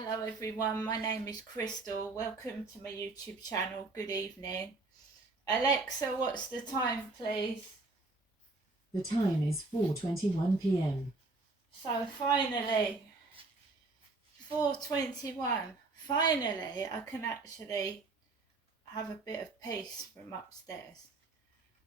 Hello everyone, my name is Crystal. Welcome to my YouTube channel. Good evening. Alexa, what's the time please? The time is 4:21 p.m. So finally, 4:21. Finally, I can actually have a bit of peace from upstairs.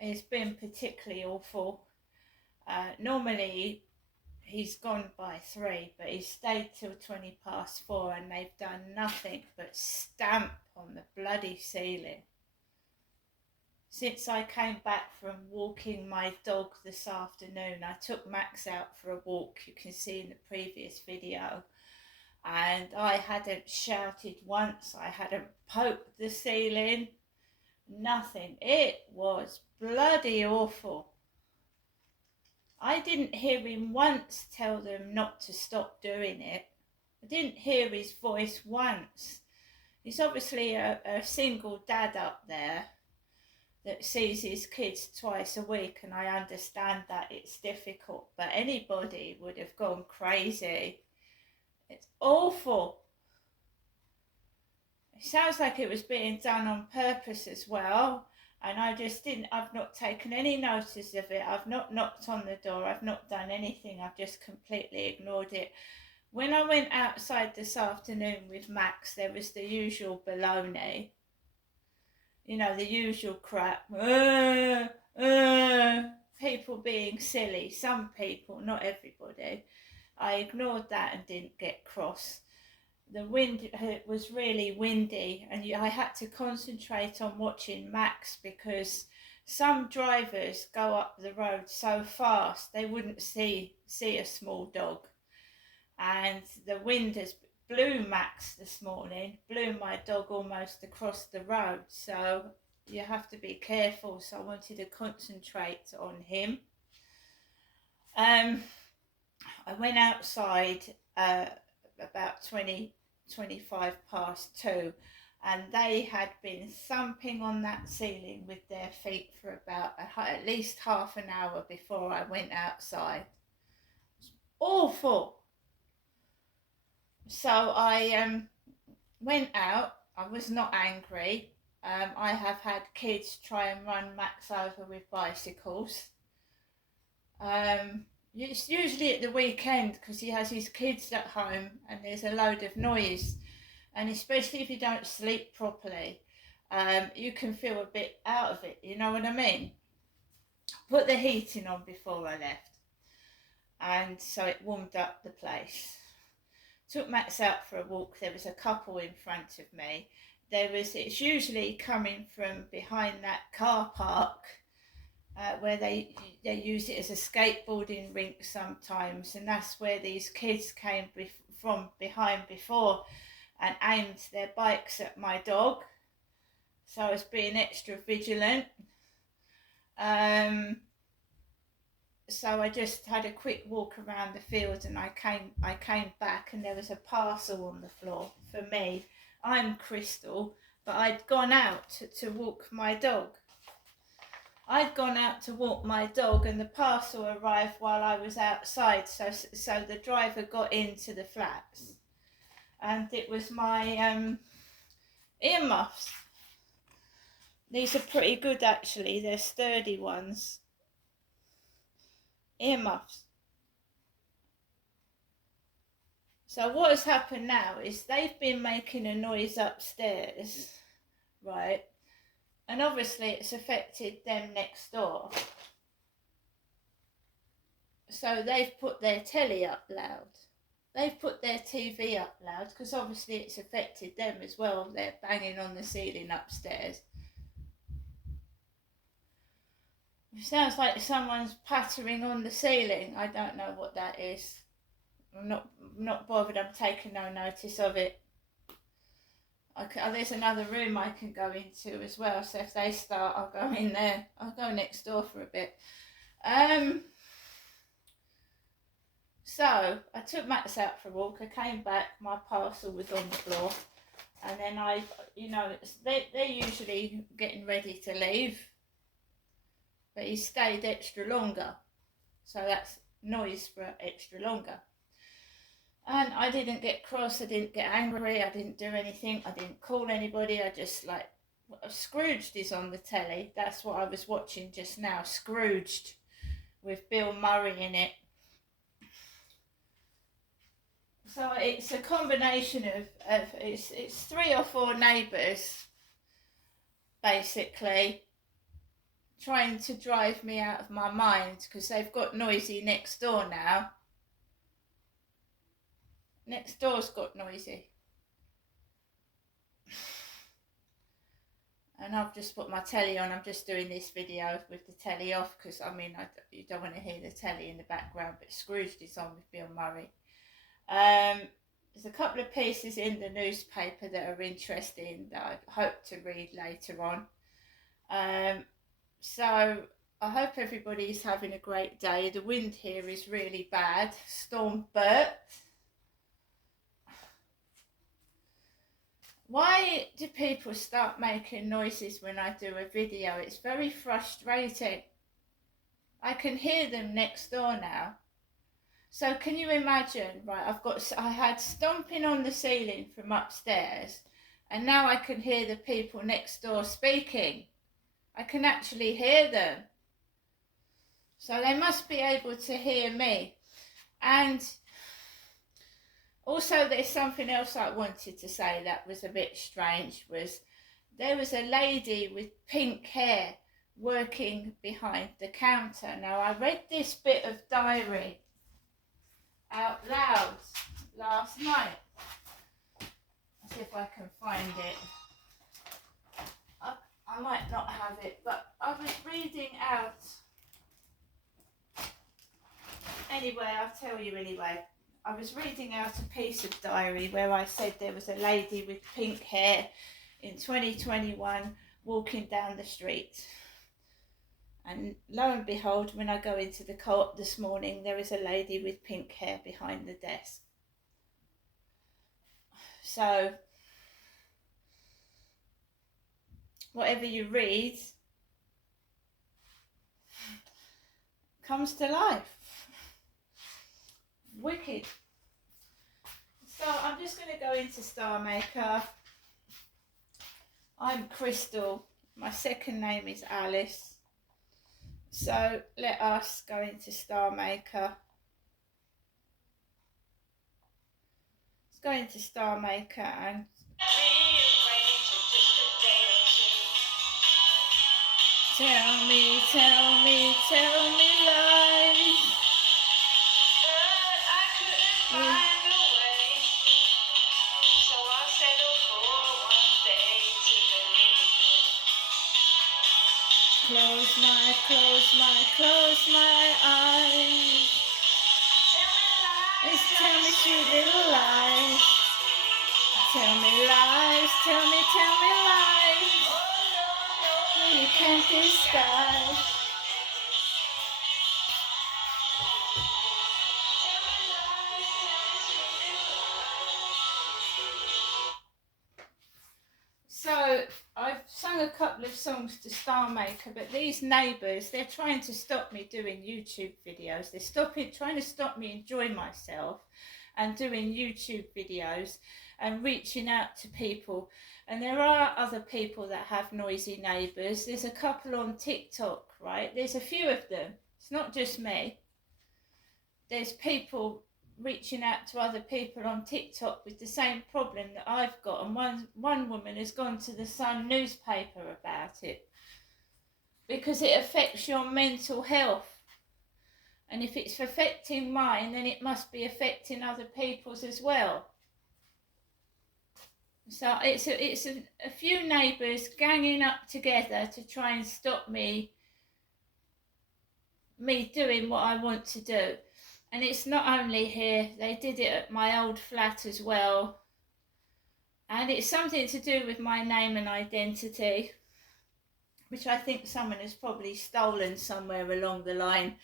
It's been particularly awful. Normally he's gone by 3, but he stayed till 20 past 4 and they've done nothing but stamp on the bloody ceiling. Since I came back from walking my dog this afternoon, I took Max out for a walk, you can see in the previous video, and I hadn't shouted once, I hadn't poked the ceiling, nothing. It was bloody awful. I didn't hear him once tell them not to stop doing it. I didn't hear his voice once. He's obviously a single dad up there that sees his kids twice a week, and I understand that it's difficult, but anybody would have gone crazy. It's awful. It sounds like it was being done on purpose as well, and I've not taken any notice of it. I've not knocked on the door, I've not done anything, I've just completely ignored it. When I went outside this afternoon with Max, there was the usual baloney, you know, the usual crap. People being silly. Some people, not everybody. I ignored that and didn't get cross. The wind was really windy, and I had to concentrate on watching Max because some drivers go up the road so fast they wouldn't see a small dog, and the wind has blew Max this morning, blew my dog almost across the road, so you have to be careful. So I wanted to concentrate on him. I went outside about 25 past 2, and they had been thumping on that ceiling with their feet for about at least half an hour before I went outside. It was awful. So I went out. I was not angry. I have had kids try and run Max over with bicycles. It's usually at the weekend because he has his kids at home and there's a load of noise. And especially if you don't sleep properly, you can feel a bit out of it, you know what I mean? Put the heating on before I left, and so it warmed up the place. Took Max out for a walk. There was a couple in front of me. It's usually coming from behind that car park where they use it as a skateboarding rink sometimes, and that's where these kids came from behind before and aimed their bikes at my dog. So I was being extra vigilant. So I just had a quick walk around the field, and I came back and there was a parcel on the floor for me. I'm Crystal, but I'd gone out to walk my dog. And the parcel arrived while I was outside, so the driver got into the flats, and it was my earmuffs. These are pretty good actually, they're sturdy ones. Earmuffs. So what has happened now is they've been making a noise upstairs, right? And obviously it's affected them next door. So they've put their telly up loud. They've put their TV up loud because obviously it's affected them as well. They're banging on the ceiling upstairs. It sounds like someone's pattering on the ceiling. I don't know what that is. I'm not bothered. I'm taking no notice of it. There's another room I can go into as well. So if they start, I'll go in there. I'll go next door for a bit. So I took Max out for a walk. I came back. My parcel was on the floor, and then they're usually getting ready to leave, but he stayed extra longer. So that's noise for extra longer. And I didn't get cross, I didn't get angry, I didn't do anything, I didn't call anybody, I just like, Scrooged is on the telly. That's what I was watching just now, Scrooged, with Bill Murray in it. So it's a combination of it's 3 or 4 neighbours, basically, trying to drive me out of my mind because they've got noisy next door now. Next door's got noisy. And I've just put my telly on. I'm just doing this video with the telly off because, I mean, you don't want to hear the telly in the background, but Scrooged is on with Bill Murray. There's a couple of pieces in the newspaper that are interesting that I hope to read later on. So I hope everybody's having a great day. The wind here is really bad. Storm Bert. Why do people start making noises when I do a video? It's very frustrating. I can hear them next door now. So can you imagine, right, I had stomping on the ceiling from upstairs, and now I can hear the people next door speaking. I can actually hear them. So they must be able to hear me. And also there's something else I wanted to say that was a bit strange, was there was a lady with pink hair working behind the counter. Now I read this bit of diary out loud last night. Let's see if I can find it. I might not have it, but I was reading out. Anyway, I'll tell you anyway. I was reading out a piece of diary where I said there was a lady with pink hair in 2021 walking down the street. And lo and behold, when I go into the co-op this morning, there is a lady with pink hair behind the desk. So, whatever you read comes to life. Wicked. So I'm just going to go into Star Maker. I'm Crystal. My second name is Alice. So let us go into Star Maker. Let's go into Star Maker and tell me lies. But I couldn't find a way, so I settled for one day to believe. Close my eyes. Tell me sweet little lies. Tell me lies. Tell me lies. You can't disguise. So I've sung a couple of songs to Star Maker, but these neighbours, they're trying to stop me doing YouTube videos. They're trying to stop me enjoying myself and doing YouTube videos and reaching out to people. And there are other people that have noisy neighbours. There's a couple on TikTok, right? There's a few of them. It's not just me. There's people reaching out to other people on TikTok with the same problem that I've got, and one woman has gone to the Sun newspaper about it because it affects your mental health, and if it's affecting mine, then it must be affecting other people's as well. So it's a few neighbours ganging up together to try and stop me doing what I want to do. And it's not only here, they did it at my old flat as well. And it's something to do with my name and identity, which I think someone has probably stolen somewhere along the line,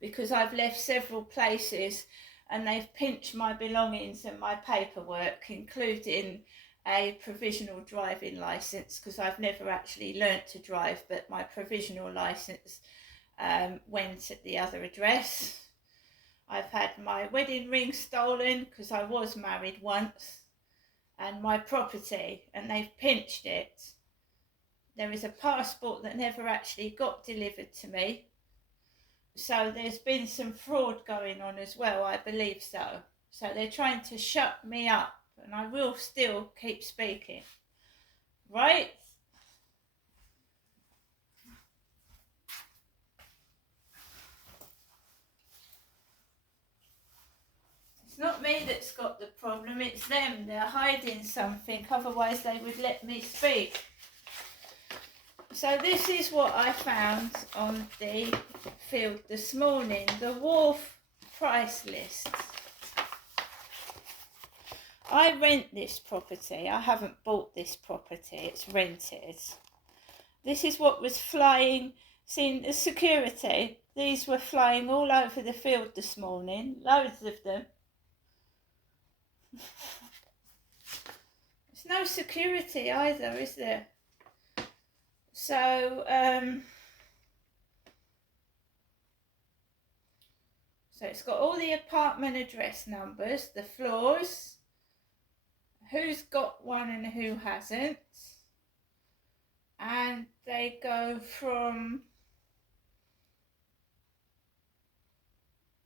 because I've left several places and they've pinched my belongings and my paperwork, including a provisional driving licence, because I've never actually learnt to drive, but my provisional licence went at the other address. I've had my wedding ring stolen because I was married once, and my property, and they've pinched it. There is a passport that never actually got delivered to me. So there's been some fraud going on as well, I believe so. So they're trying to shut me up, and I will still keep speaking. Right? It's not me that's got the problem, it's them. They're hiding something, otherwise they would let me speak. So this is what I found on the field this morning, the Wharf price list. I rent this property. I haven't bought this property, it's rented. This is what was flying, seeing the security. These were flying all over the field this morning, loads of them. There's no security either, is there? So, so it's got all the apartment address numbers, the floors, who's got one and who hasn't. And they go from,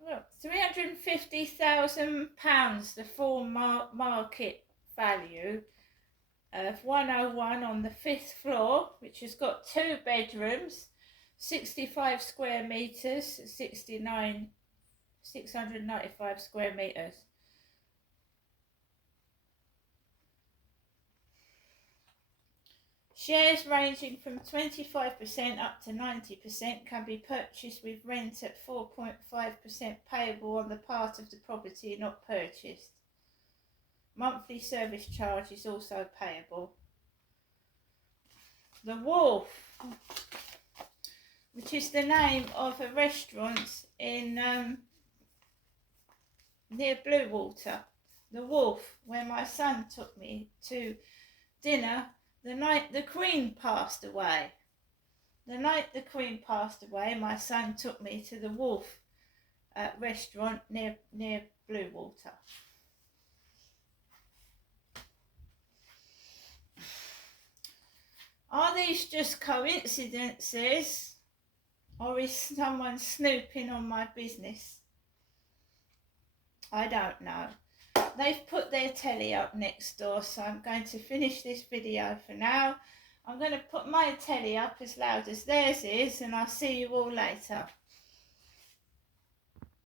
look, £350,000, the full market value of 101 on the 5th floor, which has got 2 bedrooms, 65 square metres, 695 square metres. Shares ranging from 25% up to 90% can be purchased with rent at 4.5% payable on the part of the property not purchased. Monthly service charge is also payable. The Wharf, which is the name of a restaurant in near Bluewater. The Wharf, where my son took me to dinner the night the Queen passed away. The night the Queen passed away, my son took me to the Wharf restaurant near Bluewater. Are these just coincidences, or is someone snooping on my business? I don't know. They've put their telly up next door, so I'm going to finish this video for now. I'm going to put my telly up as loud as theirs is, and I'll see you all later.